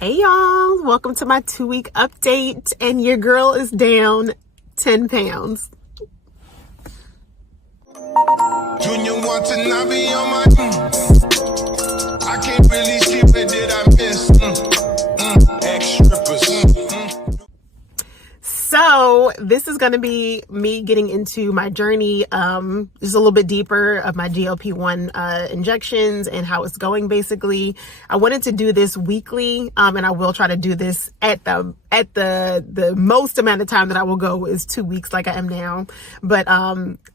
Hey y'all, welcome to my 2-week update, and your girl is down 10 pounds. Junior want to not be on my I can't really see what did I miss ex-strippers. So this is going to be me getting into my journey, just a little bit deeper of my GLP-1 injections and how it's going. Basically, I wanted to do this weekly, and I will try to do this at the most amount of time that I will go is 2 weeks, like I am now. But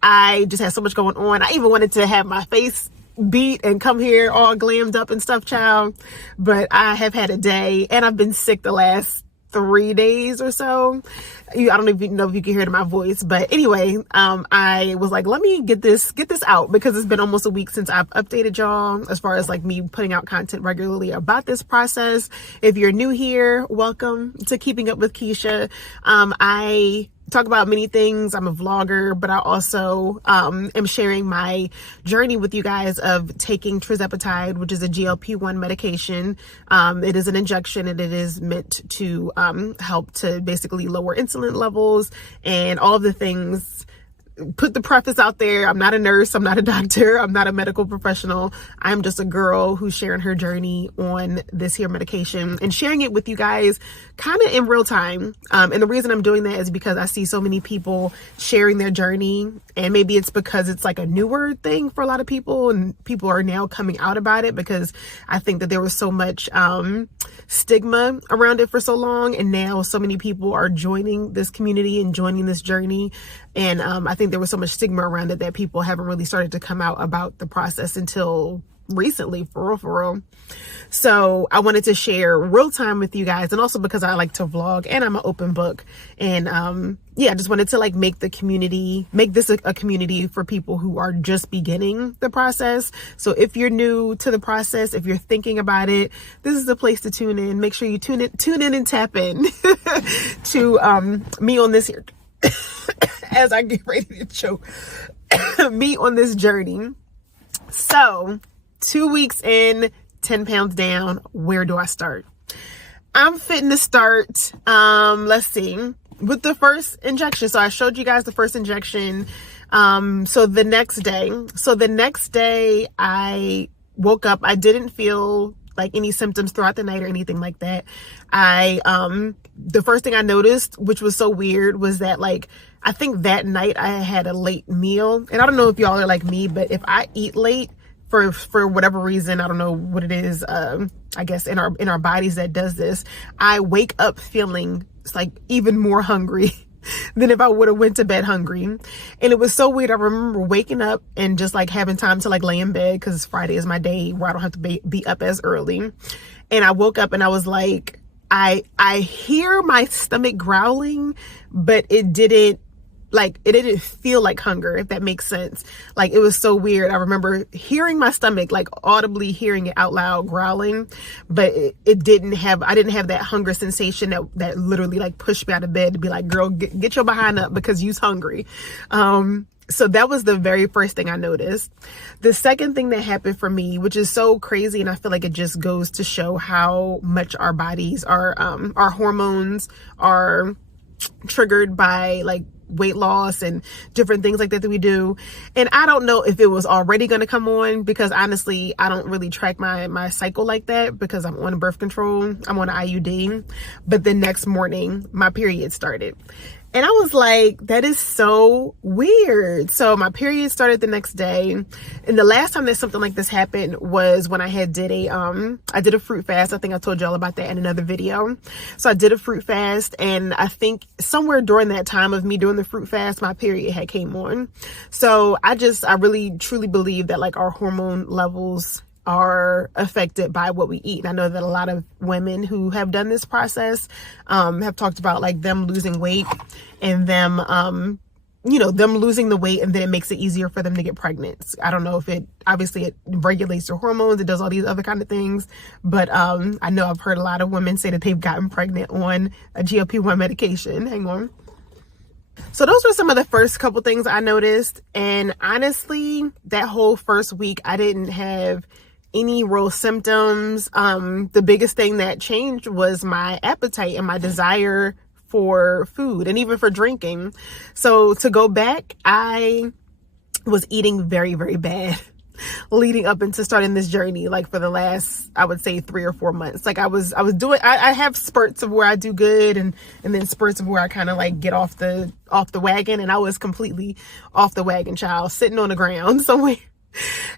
I just had so much going on. I even wanted to have my face beat and come here all glammed up and stuff, child. But I have had a day, and I've been sick the last 3 days or so. I don't even know if you can hear it in my voice, but anyway, I was like, let me get this out, because it's been almost a week since I've updated y'all as far as like me putting out content regularly about this process. If you're new here, welcome to Keeping Up with Keisha. I talk about many things. I'm a vlogger, but I also am sharing my journey with you guys of taking Tirzepatide, which is a GLP-1 medication. It is an injection, and it is meant to help to basically lower insulin levels and all of the things. Put the preface out there. I'm not a nurse. I'm not a doctor. I'm not a medical professional. I'm just a girl who's sharing her journey on this here medication and sharing it with you guys kind of in real time. And the reason I'm doing that is because I see so many people sharing their journey, and maybe it's because it's like a newer thing for a lot of people, and people are now coming out about it, because I think that there was so much stigma around it for so long, and now so many people are joining this community and joining this journey. And I think there was so much stigma around it that people haven't really started to come out about the process until recently, for real. So I wanted to share real time with you guys, and also because I like to vlog and I'm an open book. And I just wanted to like make this a community for people who are just beginning the process. So if you're new to the process, if you're thinking about it, this is the place to tune in. Make sure you tune in and tap in to me on this here as I get ready to choke me on this journey. So 2 weeks in, 10 pounds down, where do I start? I'm fitting to start, let's see, with the first injection. So I showed you guys the first injection. So the next day I woke up. I didn't feel like any symptoms throughout the night or anything like that. The first thing I noticed, which was so weird, was that like, I think that night I had a late meal. And I don't know if y'all are like me, but if I eat late for whatever reason, I don't know what it is, I guess in our bodies that does this, I wake up feeling like even more hungry than if I would have went to bed hungry. And it was so weird. I remember waking up and just like having time to like lay in bed, because Friday is my day where I don't have to be up as early. And I woke up and I was like, I hear my stomach growling, but it didn't feel like hunger, if that makes sense. Like, it was so weird. I remember hearing my stomach, like audibly hearing it out loud growling, but I didn't have that hunger sensation that literally like pushed me out of bed to be like, girl, get your behind up, because you's hungry. So that was the very first thing I noticed. The second thing that happened for me, which is so crazy, and I feel like it just goes to show how much our bodies are, our hormones are triggered by like weight loss and different things like that we do. And I don't know if it was already going to come on, because honestly, I don't really track my cycle like that, because I'm on birth control. I'm on an IUD. But the next morning, my period started. And I was like, that is so weird. So my period started the next day. And the last time that something like this happened was when I did a fruit fast. I think I told y'all about that in another video. So I did a fruit fast, and I think somewhere during that time of me doing the fruit fast, my period had came on. So I really truly believe that like our hormone levels are affected by what we eat. And I know that a lot of women who have done this process have talked about like them losing weight, and them them losing the weight, and then it makes it easier for them to get pregnant. I don't know if it regulates their hormones, it does all these other kind of things, but I know I've heard a lot of women say that they've gotten pregnant on a GLP-1 medication. Hang on. So those were some of the first couple things I noticed. And honestly, that whole first week, I didn't have any real symptoms. The biggest thing that changed was my appetite and my desire for food and even for drinking. So to go back, I was eating very, very bad leading up into starting this journey, like for the last, I would say 3 or 4 months. Like I was doing, I have spurts of where I do good and then spurts of where I kind of like get off the wagon, and I was completely off the wagon, child, sitting on the ground somewhere.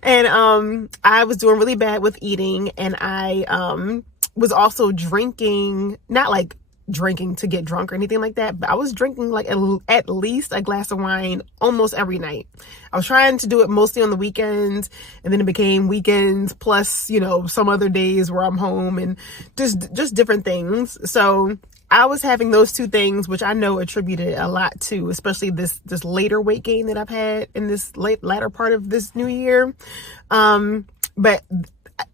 And I was doing really bad with eating, and I was also drinking, not like drinking to get drunk or anything like that, but I was drinking like at least a glass of wine almost every night. I was trying to do it mostly on the weekends, and then it became weekends plus, you know, some other days where I'm home and just different things. So I was having those two things, which I know attributed a lot to, especially this later weight gain that I've had in this latter part of this new year. But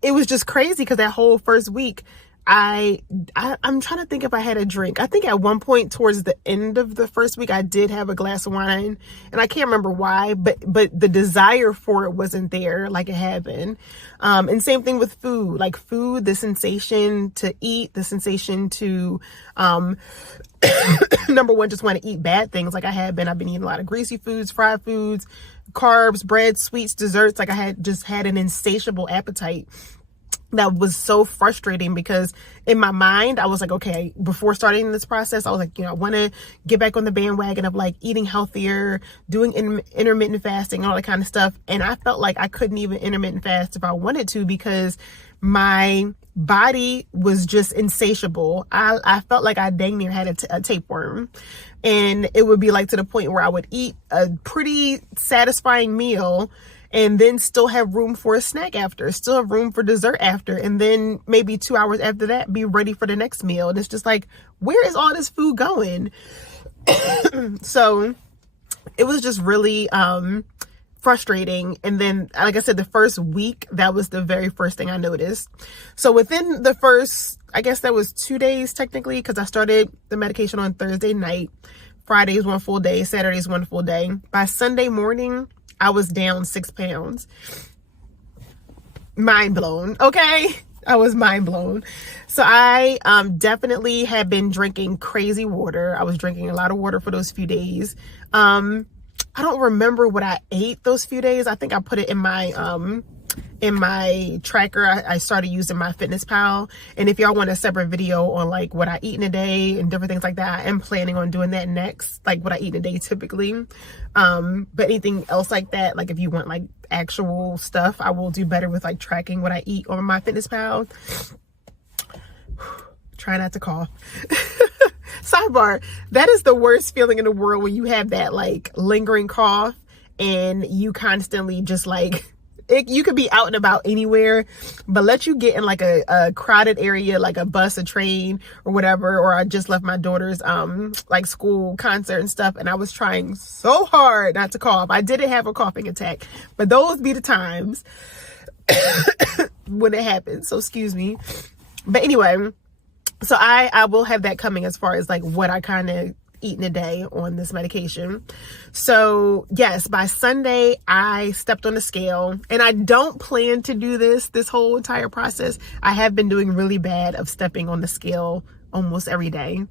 it was just crazy because that whole first week, I'm trying to think if I had a drink. I think at one point towards the end of the first week, I did have a glass of wine, and I can't remember why, but the desire for it wasn't there like it had been. And same thing with food, like food, the sensation to eat, the sensation to, number one, just want to eat bad things like I had been. I've been eating a lot of greasy foods, fried foods, carbs, bread, sweets, desserts. Like I had just had an insatiable appetite that was so frustrating, because in my mind, I was like, okay, before starting this process, I was like, you know, I want to get back on the bandwagon of like eating healthier, doing intermittent fasting, all that kind of stuff. And I felt like I couldn't even intermittent fast if I wanted to, because my body was just insatiable. I felt like I dang near had a tapeworm, and it would be like to the point where I would eat a pretty satisfying meal and then still have room for a snack after, still have room for dessert after, and then maybe 2 hours after that, be ready for the next meal. And it's just like, where is all this food going? So it was just really frustrating. And then, like I said, the first week, that was the very first thing I noticed. So within the first, I guess that was 2 days technically, because I started the medication on Thursday night. Friday is one full day, Saturday is one full day. By Sunday morning, I was down 6 pounds. Mind blown. Okay. I was mind blown. So I definitely had been drinking crazy water. I was drinking a lot of water for those few days. I don't remember what I ate those few days. I think I put it in my tracker. I started using my FitnessPal, and if y'all want a separate video on like what I eat in a day and different things like that, I am planning on doing that next, like what I eat in a day typically. But anything else like that, like if you want like actual stuff, I will do better with like tracking what I eat on my FitnessPal. Try not to cough. Sidebar, that is the worst feeling in the world when you have that like lingering cough and you constantly just like, you could be out and about anywhere, but let you get in like a crowded area, like a bus, a train or whatever. Or I just left my daughter's like school concert and stuff, and I was trying so hard not to cough. I didn't have a coughing attack, but those be the times when it happens. So excuse me. But anyway, so I will have that coming as far as like what I kind of eat in a day on this medication. So yes, by Sunday, I stepped on the scale, and I don't plan to do this whole entire process. I have been doing really bad of stepping on the scale almost every day.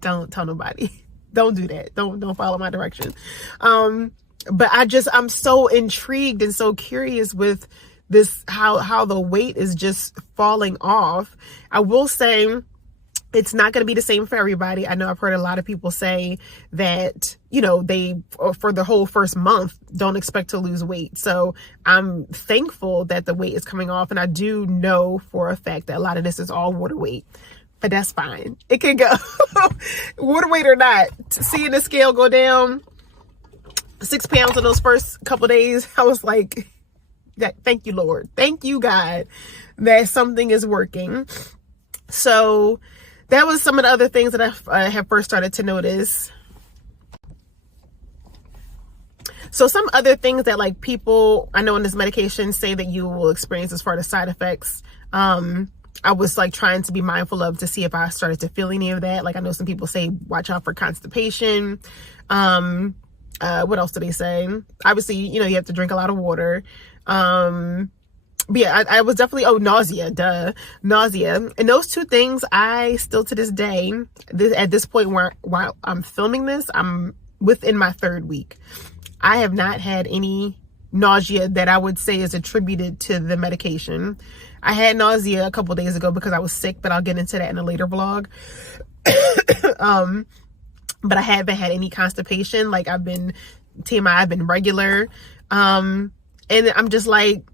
Don't tell nobody. Don't do that. Don't follow my direction. But I'm so intrigued and so curious with this, how the weight is just falling off. I will say, it's not going to be the same for everybody. I know I've heard a lot of people say that, you know, they, for the whole first month, don't expect to lose weight. So I'm thankful that the weight is coming off. And I do know for a fact that a lot of this is all water weight, but that's fine. It can go water weight or not. Seeing the scale go down 6 pounds in those first couple days, I was like, thank you, Lord. Thank you, God, that something is working. So that was some of the other things that I have first started to notice. So some other things that like people I know in this medication say that you will experience as far as side effects. I was like trying to be mindful of to see if I started to feel any of that. Like I know some people say watch out for constipation. What else do they say? Obviously, you know, you have to drink a lot of water. But yeah, I was definitely, nausea. And those two things, I still to this day, at this point while I'm filming this, I'm within my 3rd week. I have not had any nausea that I would say is attributed to the medication. I had nausea a couple days ago because I was sick, but I'll get into that in a later vlog. But I haven't had any constipation. Like, I've been regular. And I'm just like,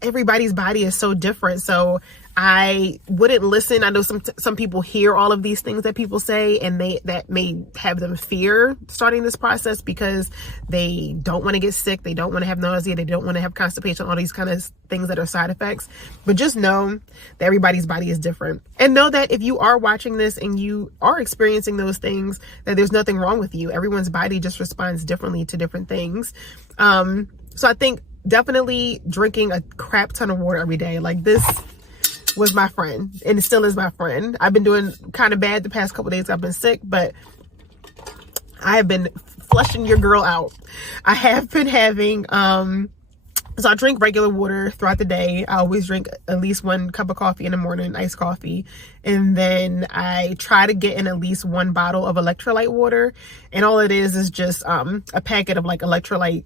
everybody's body is so different. So I wouldn't listen. I know some people hear all of these things that people say, and that may have them fear starting this process because they don't want to get sick. They don't want to have nausea. They don't want to have constipation, all these kind of things that are side effects. But just know that everybody's body is different. And know that if you are watching this and you are experiencing those things, that there's nothing wrong with you. Everyone's body just responds differently to different things. So I think definitely drinking a crap ton of water every day. Like, this was my friend, and it still is my friend. I've been doing kind of bad the past couple days. I've been sick, but I have been flushing your girl out. I have been having, so I drink regular water throughout the day. I always drink at least 1 cup of coffee in the morning, iced coffee. And then I try to get in at least 1 bottle of electrolyte water. And all it is just a packet of like electrolyte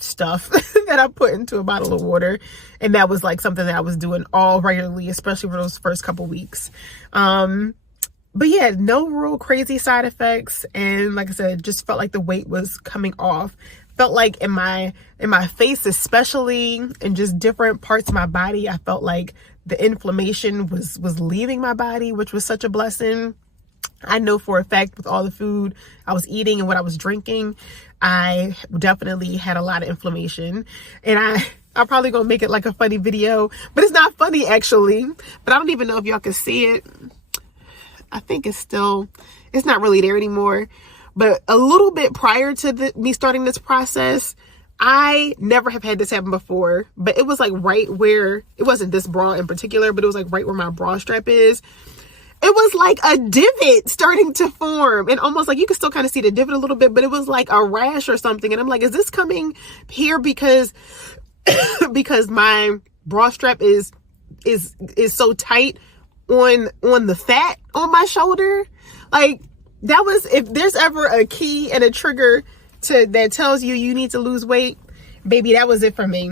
stuff that I put into a bottle of water. And that was like something that I was doing all regularly, especially for those first couple weeks. But yeah, no real crazy side effects. And like I said, just felt like the weight was coming off. Felt like in my face, especially, and just different parts of my body, I felt like the inflammation was leaving my body, which was such a blessing. I know for a fact with all the food I was eating and what I was drinking, I definitely had a lot of inflammation. And I'm probably gonna make it like a funny video, but it's not funny actually. But I don't even know if y'all can see it. I think it's not really there anymore. But a little bit prior to me starting this process, I never have had this happen before, but it was like right where, it wasn't this bra in particular, but it was like right where my bra strap is. It was like a divot starting to form, and almost like you could still kind of see the divot a little bit, but it was like a rash or something. And I'm like, is this coming here because my bra strap is so tight on the fat on my shoulder? Like, that was, if there's ever a key and a trigger that tells you need to lose weight, baby, that was it for me.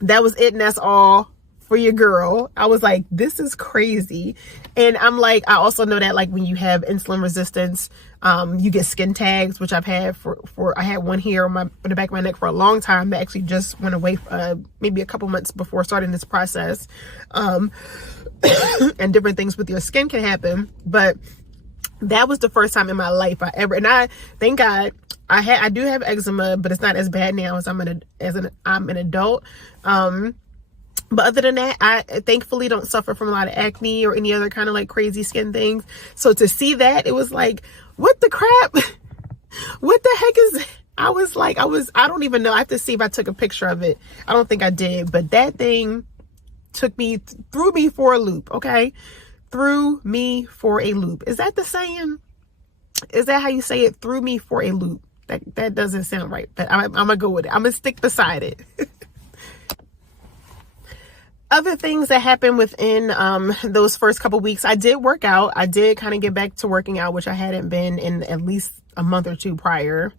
That was it, and that's all for your girl. I was like, this is crazy. And I'm like, I also know that like when you have insulin resistance, you get skin tags, which I've had I had one here on the back of my neck for a long time that actually just went away maybe a couple months before starting this process. And different things with your skin can happen, but that was the first time in my life and I thank God I do have eczema, but it's not as bad now as I'm an adult. But other than that, I thankfully don't suffer from a lot of acne or any other kind of like crazy skin things. So to see that, it was like, what the crap? What the heck is that? I don't even know. I have to see if I took a picture of it. I don't think I did, but that thing threw me for a loop. Okay. Threw me for a loop. Is that the saying? Is that how you say it? Threw me for a loop. That doesn't sound right, but I'm gonna go with it. I'm gonna stick beside it. Other things that happened within those first couple weeks, I did work out. I did kind of get back to working out, which I hadn't been in at least a month or two prior.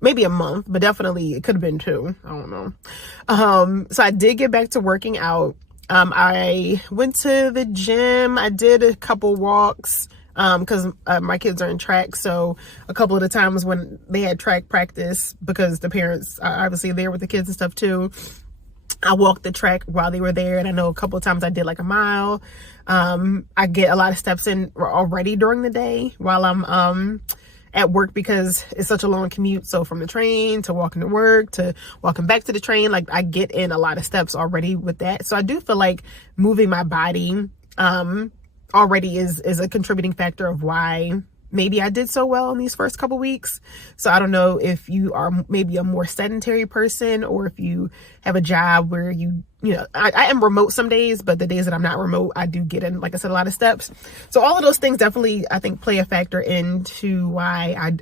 Maybe a month, but definitely it could have been 2. I don't know. So I did get back to working out. I went to the gym. I did a couple walks because my kids are in track. So a couple of the times when they had track practice, because the parents are obviously there with the kids and stuff too, I walked the track while they were there. And I know a couple of times I did like a mile. I get a lot of steps in already during the day while I'm at work because it's such a long commute. So from the train to walking to work to walking back to the train, like I get in a lot of steps already with that. So I do feel like moving my body already is a contributing factor of why maybe I did so well in these first couple weeks. So I don't know if you are maybe a more sedentary person, or if you have a job where you know, I am remote some days, but the days that I'm not remote, I do get in, like I said, a lot of steps. So all of those things definitely, I think, play a factor into why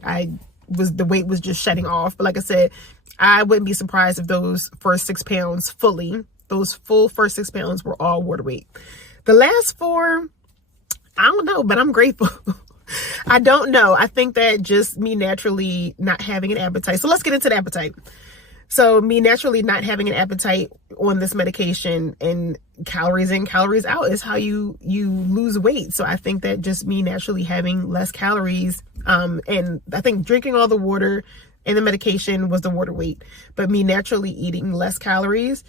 the weight was just shedding off. But like I said, I wouldn't be surprised if those first 6 pounds fully those full first 6 pounds were all water weight. The last 4, I don't know, but I'm grateful. I don't know. I think that just me naturally not having an appetite. So let's get into the appetite. So me naturally not having an appetite on this medication, and calories in, calories out is how you lose weight. So I think that just me naturally having less calories, and I think drinking all the water and the medication was the water weight, but me naturally eating less calories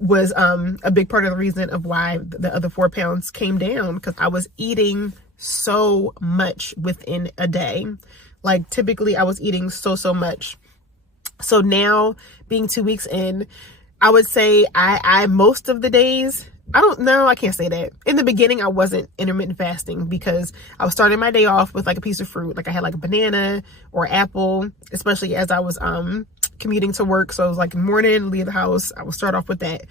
was a big part of the reason of why the other 4 pounds came down, because I was eating so much within a day. Like typically I was eating so much. So now being 2 weeks in, I would say I most of the days, I don't know, I can't say that. In the beginning, I wasn't intermittent fasting because I was starting my day off with like a piece of fruit. Like I had like a banana or apple, especially as I was commuting to work. So it was like in the morning, leave the house, I would start off with that.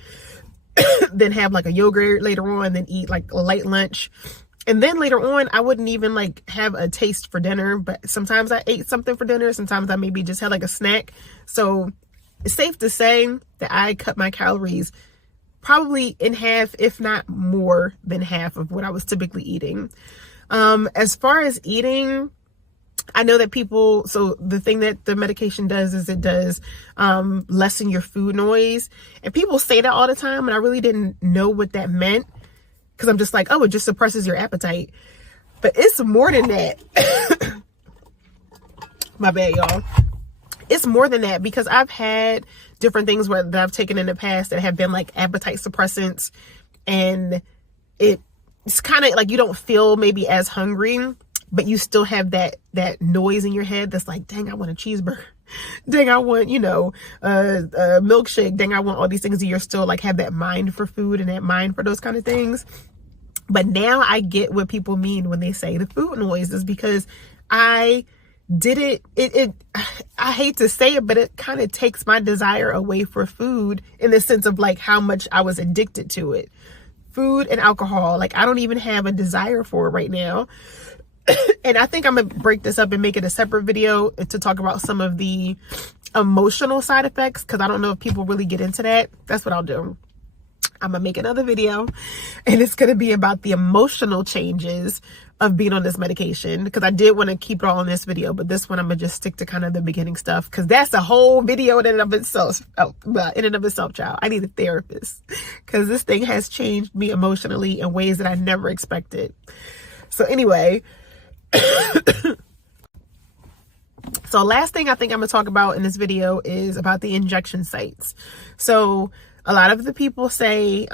Then have like a yogurt later on, then eat like a light lunch. And then later on, I wouldn't even like have a taste for dinner, but sometimes I ate something for dinner. Sometimes I maybe just had like a snack. So it's safe to say that I cut my calories probably in half, if not more than half of what I was typically eating. As far as eating, I know that people, so the thing that the medication does is it does lessen your food noise. And people say that all the time, and I really didn't know what that meant, because I'm just like, oh, it just suppresses your appetite. But it's more than that. My bad, y'all. It's more than that, because I've had different things that I've taken in the past that have been like appetite suppressants, and it's kind of like you don't feel maybe as hungry, but you still have that noise in your head that's like, dang, I want a cheeseburger. Dang, I want, a milkshake. Dang, I want all these things. And you're still like have that mind for food and that mind for those kind of things. But now I get what people mean when they say the food noise, is because I did it. I hate to say it, but it kind of takes my desire away for food, in the sense of like how much I was addicted to it. Food and alcohol, like I don't even have a desire for it right now. And I think I'm gonna break this up and make it a separate video to talk about some of the emotional side effects, because I don't know if people really get into that. That's what I'll do. I'm gonna make another video, and it's gonna be about the emotional changes of being on this medication, because I did want to keep it all in this video, but this one I'm gonna just stick to kind of the beginning stuff, because that's a whole video in and of itself. Child, I need a therapist, because this thing has changed me emotionally in ways that I never expected. So anyway, so last thing I think I'm gonna talk about in this video is about the injection sites. So a lot of the people say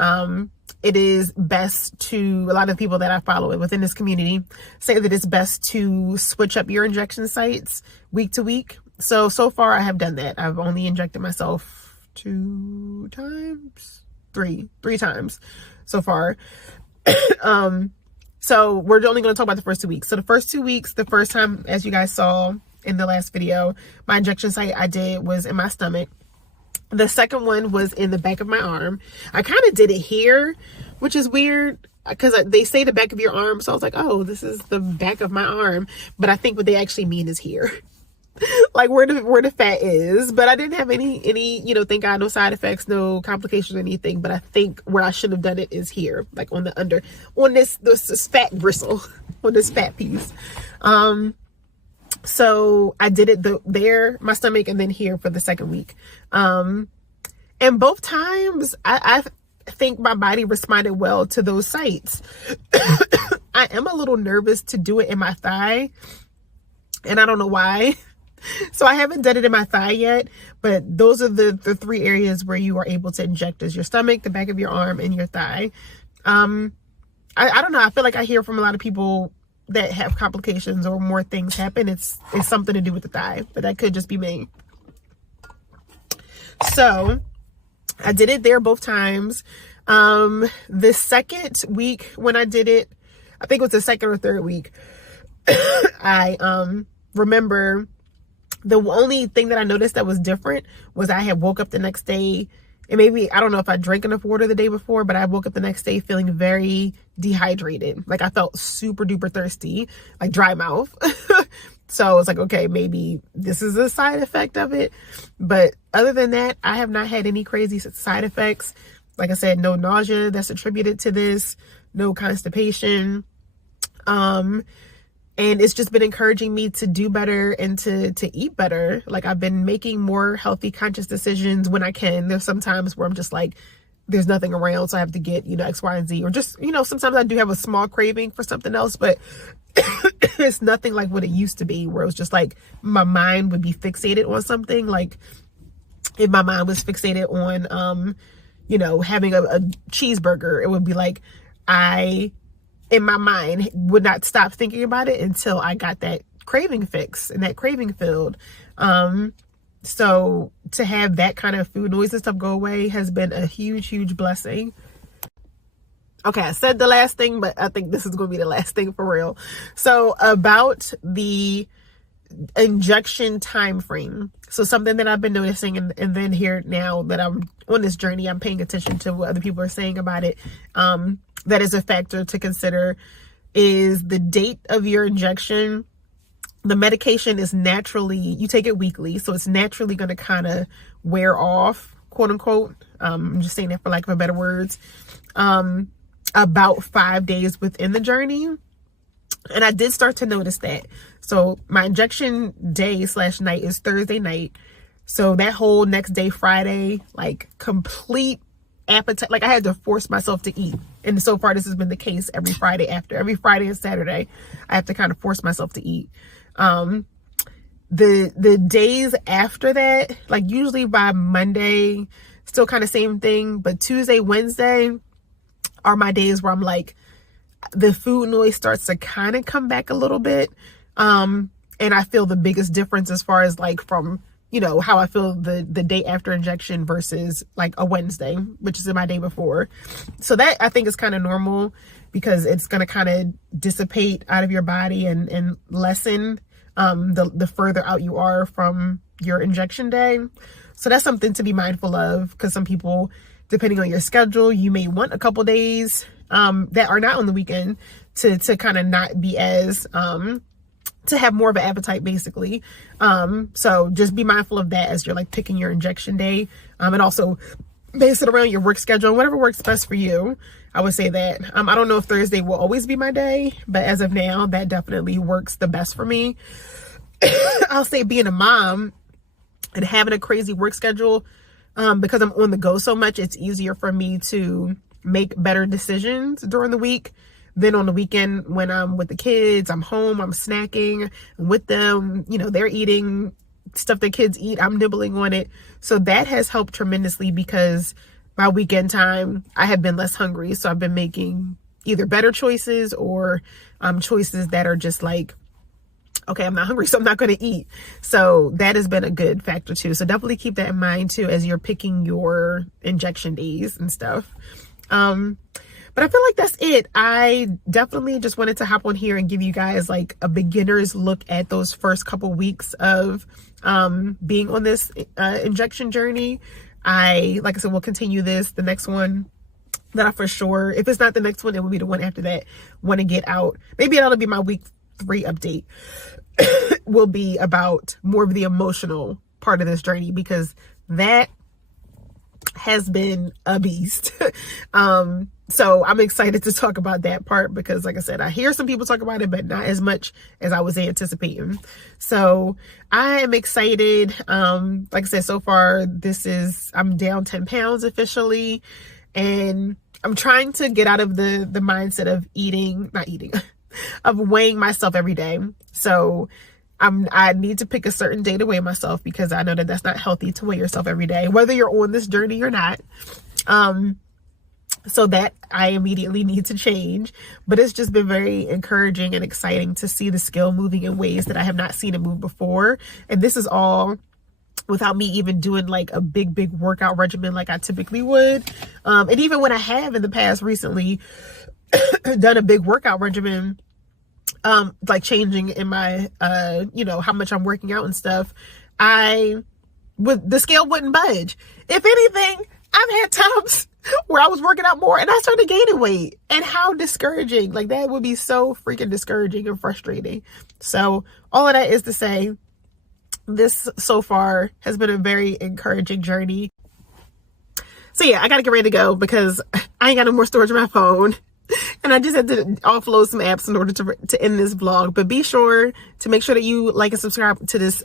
it is best to, a lot of people that I follow within this community say that it's best to switch up your injection sites week to week. So far I have done that. I've only injected myself 3 times so far. So we're only going to talk about the first 2 weeks. So the first 2 weeks, the first time, as you guys saw in the last video, my injection site I did was in my stomach. The second one was in the back of my arm. I kind of did it here, which is weird because they say the back of your arm. So I was like, oh, this is the back of my arm. But I think what they actually mean is here. Like where the fat is. But I didn't have any, thank God, no side effects, no complications or anything. But I think where I should have done it is here, like on this fat bristle, on this fat piece. So I did it there, my stomach, and then here for the second week. And both times I think my body responded well to those sites. I am a little nervous to do it in my thigh, and I don't know why. So I haven't done it in my thigh yet, but those are the 3 areas where you are able to inject, is your stomach, the back of your arm, and your thigh. I don't know. I feel like I hear from a lot of people that have complications or more things happen. It's something to do with the thigh, but that could just be me. So I did it there both times. The second week when I did it, I think it was the second or third week, I remember the only thing that I noticed that was different was I had woke up the next day, and maybe, I don't know if I drank enough water the day before, but I woke up the next day feeling very dehydrated. Like I felt super duper thirsty, like dry mouth. So I was like, okay, maybe this is a side effect of it. But other than that, I have not had any crazy side effects. Like I said, no nausea that's attributed to this, no constipation. And it's just been encouraging me to do better and to eat better. Like, I've been making more healthy, conscious decisions when I can. There's some times where I'm just like, there's nothing around, so I have to get, X, Y, and Z. Or just, sometimes I do have a small craving for something else, but it's nothing like what it used to be, where it was just like my mind would be fixated on something. Like, if my mind was fixated on, having a cheeseburger, it would be like in my mind, would not stop thinking about it until I got that craving fix and that craving filled. So to have that kind of food noise and stuff go away has been a huge, huge blessing. Okay, I said the last thing, but I think this is going to be the last thing for real. So about the injection time frame. So something that I've been noticing, and then here now that I'm on this journey, I'm paying attention to what other people are saying about it. That is a factor to consider, is the date of your injection. The medication is naturally, you take it weekly, so it's naturally going to kind of wear off, quote unquote. I'm just saying that for lack of better words. About 5 days within the journey. And I did start to notice that. So my injection day / night is Thursday night. So that whole next day, Friday, like complete appetite. Like, I had to force myself to eat. And so far, this has been the case every Friday and Saturday. I have to kind of force myself to eat. The days after that, like usually by Monday, still kind of same thing. But Tuesday, Wednesday are my days where I'm like, the food noise starts to kind of come back a little bit. And I feel the biggest difference as far as like from, how I feel the day after injection versus like a Wednesday, which is my day before. So that I think is kind of normal, because it's going to kind of dissipate out of your body and lessen the further out you are from your injection day. So that's something to be mindful of, because some people, depending on your schedule, you may want a couple days that are not on the weekend to kind of not be as to have more of an appetite, basically. So just be mindful of that as you're like picking your injection day, and also base it around your work schedule, whatever works best for you. I would say that. I don't know if Thursday will always be my day, but as of now, that definitely works the best for me. I'll say being a mom and having a crazy work schedule, because I'm on the go so much, it's easier for me to make better decisions during the week. Then on the weekend, when I'm with the kids, I'm home, I'm snacking with them, they're eating stuff that kids eat, I'm nibbling on it. So that has helped tremendously, because by weekend time, I have been less hungry. So I've been making either better choices or choices that are just like, okay, I'm not hungry, so I'm not going to eat. So that has been a good factor too. So definitely keep that in mind too, as you're picking your injection days and stuff. But I feel like that's it. I definitely just wanted to hop on here and give you guys like a beginner's look at those first couple weeks of being on this injection journey. Like I said, we'll continue this. The next one that I for sure, if it's not the next one, it will be the one after that, want to get out. Maybe that'll be my week 3 update. Will be about more of the emotional part of this journey, because that has been a beast. So I'm excited to talk about that part, because like I said, I hear some people talk about it, but not as much as I was anticipating. So I am excited. Like I said, so far I'm down 10 pounds officially, and I'm trying to get out of the mindset of of weighing myself every day. So I need to pick a certain day to weigh myself, because I know that that's not healthy to weigh yourself every day, whether you're on this journey or not. So that I immediately need to change. But it's just been very encouraging and exciting to see the scale moving in ways that I have not seen it move before. And this is all without me even doing like a big workout regimen like I typically would. And even when I have in the past recently done a big workout regimen, like changing in my, how much I'm working out and stuff, the scale wouldn't budge. If anything, I've had times where I was working out more and I started gaining weight, and how discouraging. Like, that would be so freaking discouraging and frustrating. So all of that is to say, this so far has been a very encouraging journey. So yeah, I gotta get ready to go because I ain't got no more storage on my phone. And I just had to offload some apps in order to end this vlog. But be sure to make sure that you like and subscribe to this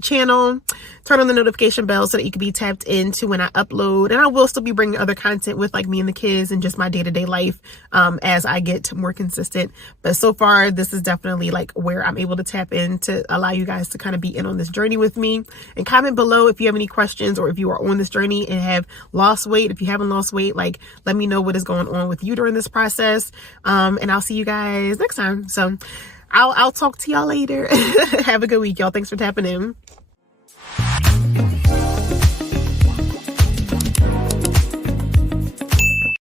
channel. Turn on the notification bell so that you can be tapped into when I upload. And I will still be bringing other content with like me and the kids and just my day-to-day life as I get more consistent. But so far, this is definitely like where I'm able to tap in to allow you guys to kind of be in on this journey with me. And comment below if you have any questions, or if you are on this journey and have lost weight. If you haven't lost weight, like, let me know what is going on with you during this process. And I'll see you guys next time. So I'll talk to y'all later. Have a good week, y'all. Thanks for tapping in.